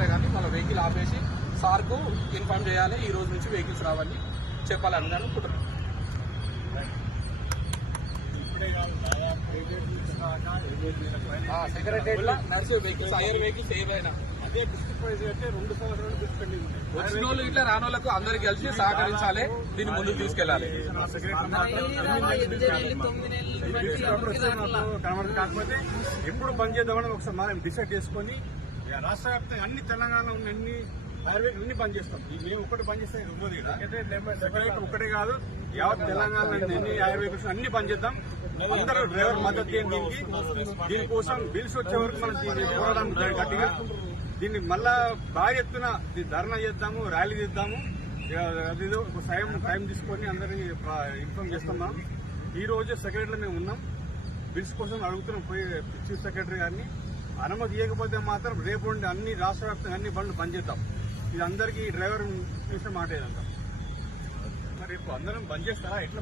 వచ్చినా కానీ మన వెహికల్ ఆపేసి సార్కు ఇన్ఫార్మ్ చేయాలి, ఈ రోజు నుంచి వెహికల్స్ రావని చెప్పాలని అనుకుంటున్నాను. Secretary nurse vehicles hire vehicles ఏవైనా అదే డిస్ట్రిక్ట్ వైజ్ అయితే 2 సంవత్సరాలు డిస్పెండింగ్ ఉంది. వచ్చిన వాళ్ళు ఇట్లా రాని వాళ్ళకు అందరికి కలిసి సహకరించాలి, దీన్ని ముందుకు తీసుకెళ్లాలి. కాకపోతే ఎప్పుడు బంద్ చేద్దామని ఒకసారి మనం డిసైడ్ చేసుకుని రాష్ట్ర వ్యాప్తంగా అన్ని తెలంగాణలో ఉన్న అన్ని అన్ని బంద్ చేస్తాం. మేము ఒక్కటి బంద్ చేస్తే సెక్రటరీ ఒక్కటే కాదు, యావత్ తెలంగాణలో ఎన్ని ఆయుర్వేదిక్స్ అన్ని బంద్ చేద్దాం. అందరూ డ్రైవర్ మద్దతు దీనికోసం బిల్స్ వచ్చే వరకు మనం దీన్ని పోరాటం గట్టిగా దీన్ని మళ్ళా భారీ ఎత్తున ధర్నా చేద్దాము, ర్యాలీ చేద్దాము. అదేదో టైం తీసుకొని అందరినీ ఇన్ఫార్మ్ చేస్తున్నాం. ఈ రోజు సెక్రటరీలో మేము ఉన్నాం, బిల్స్ కోసం అడుగుతున్నాం పోయి చీఫ్ సెక్రటరీ గారిని. అనుమతి ఇవ్వకపోతే మాత్రం రేపు నుండి అన్ని రాష్ట్ర వ్యాప్తంగా అన్ని బండ్లు బంద్ చేద్దాం. ఇది అందరికీ డ్రైవర్ చూసిన మాట ఏదంతా. మరి రేపు అందరం బంద్ చేస్తారా ఎట్లా?